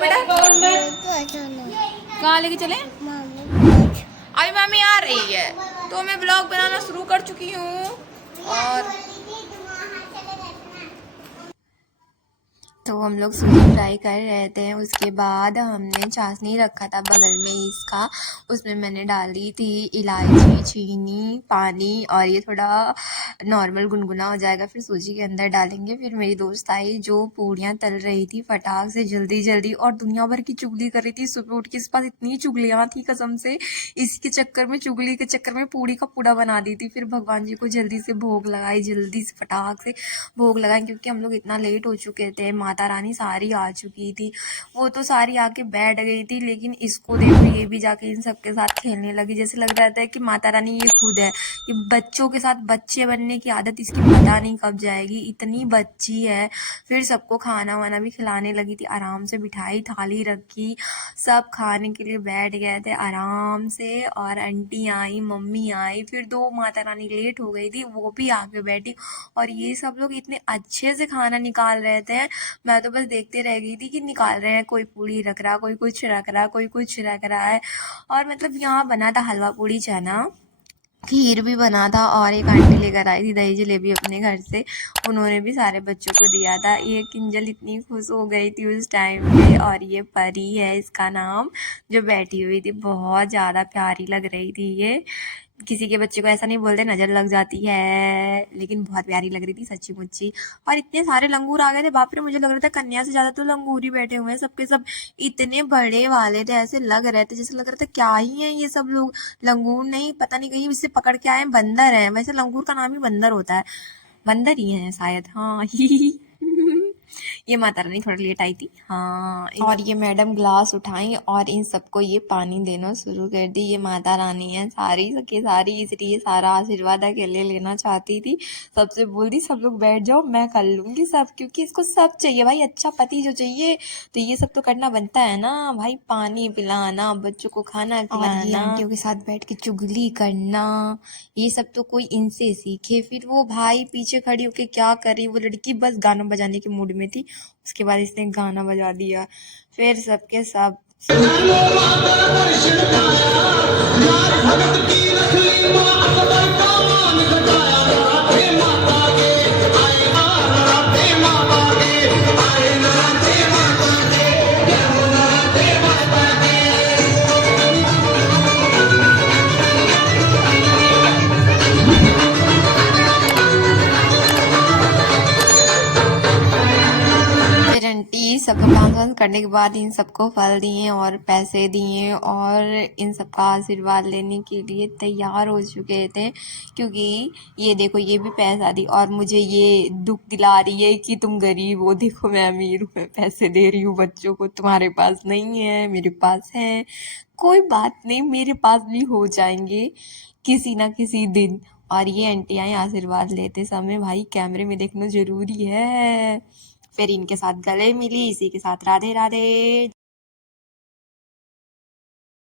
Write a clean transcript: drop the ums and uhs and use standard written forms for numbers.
बेटा? कहाँ लेके चले? अभी मम्मी आ रही है तो मैं ब्लॉग बनाना शुरू कर चुकी हूँ। और तो हम लोग सूजी फ्राई कर रहे थे, उसके बाद हमने चाशनी रखा था बगल में इसका, उसमें मैंने डाली थी इलायची, चीनी, पानी, और ये थोड़ा नॉर्मल गुनगुना हो जाएगा फिर सूजी के अंदर डालेंगे। फिर मेरी दोस्त आई जो पूड़ियाँ तल रही थी फटाक से जल्दी जल्दी, और दुनिया भर की चुगली कर रही थी। सुबह उठ के इस पास इतनी चुगलियाँ थी कसम से, इसके चक्कर में, चुगली के चक्कर में पूड़ी का पूड़ा बना दी थी। फिर भगवान जी को जल्दी से भोग लगाई, जल्दी से फटाक से भोग लगाए, क्योंकि हम लोग इतना लेट हो चुके थे। माता रानी सारी आ चुकी थी, वो तो सारी आके बैठ गई थी, लेकिन इसको देखो ये भी जाके इन सबके साथ खेलने लगी। जैसे लग रहा था कि माता रानी ये खुद है। ये बच्चों के साथ बच्चे बनने की आदत इसकी पता नहीं कब जाएगी, इतनी बच्ची है। फिर सबको खाना वाना भी खिलाने लगी थी, आराम से बिठाई, थाली रखी, सब खाने के लिए बैठ गए थे आराम से। और आंटी आई, मम्मी आई, फिर 2 माता रानी लेट हो गई थी, वो भी आके बैठी। और ये सब लोग इतने अच्छे से खाना निकाल रहे थे, मैं तो बस देखते रह गई थी कि निकाल रहे हैं, कोई पूड़ी रख रहा, कोई कुछ रख रहा, कोई कुछ रख रहा है। और मतलब यहाँ बना था हलवा पूड़ी चना, खीर भी बना था, और एक आंटी लेकर आई थी दही जलेबी अपने घर से, उन्होंने भी सारे बच्चों को दिया था। ये किंजल इतनी खुश हो गई थी उस टाइम पे। और ये परी है इसका नाम, जो बैठी हुई थी, बहुत ज़्यादा प्यारी लग रही थी ये। किसी के बच्चे को ऐसा नहीं बोलते नजर लग जाती है, लेकिन बहुत प्यारी लग रही थी सच्ची मुच्ची। और इतने सारे लंगूर आ गए थे, बाप रे, मुझे लग रहा था कन्या से ज्यादा तो लंगूर ही बैठे हुए हैं सबके सब। इतने बड़े वाले थे, ऐसे लग रहे थे जैसे लग रहा था क्या ही है ये सब लोग। लंगूर नहीं, पता नहीं कहीं इससे पकड़ के आए, बंदर है। वैसे लंगूर का नाम ही बंदर होता है, बंदर ही है शायद, हाँ। ये माता रानी थोड़ा लेट आई थी, हाँ। और ये मैडम ग्लास उठाई और इन सबको ये पानी देना शुरू कर दी। ये माता रानी है सारी के सारी, इसलिए सारा आशीर्वाद अकेले लेना चाहती थी। सबसे बोल दी सब लोग बैठ जाओ, मैं कर लूंगी सब, क्योंकि इसको सब चाहिए भाई, अच्छा पति जो चाहिए तो ये सब तो करना बनता है ना भाई। पानी पिलाना, बच्चों को खाना खिलाना, ये आंटियों के साथ बैठ के चुगली करना, ये सब तो कोई इनसे सीखे। फिर वो भाई पीछे खड़ी होके क्या कर रही, वो लड़की बस गाना बजाने के मूड में थी, उसके बाद इसने गाना बजा दिया। फिर सबके सब आंटी सबका काम वाम करने के बाद इन सबको फल दिए और पैसे दिए, और इन सबका आशीर्वाद लेने के लिए तैयार हो चुके थे। क्योंकि ये देखो, ये भी पैसा दी और मुझे ये दुख दिला रही है कि तुम गरीब हो, देखो मैं अमीर हूँ, मैं पैसे दे रही हूँ बच्चों को, तुम्हारे पास नहीं है, मेरे पास है। कोई बात नहीं, मेरे पास भी हो जाएंगे किसी ना किसी दिन। और ये आंटियाँ आशीर्वाद लेते समय भाई कैमरे में देखना जरूरी है। फिर इनके साथ गले मिली, इसी के साथ राधे राधे।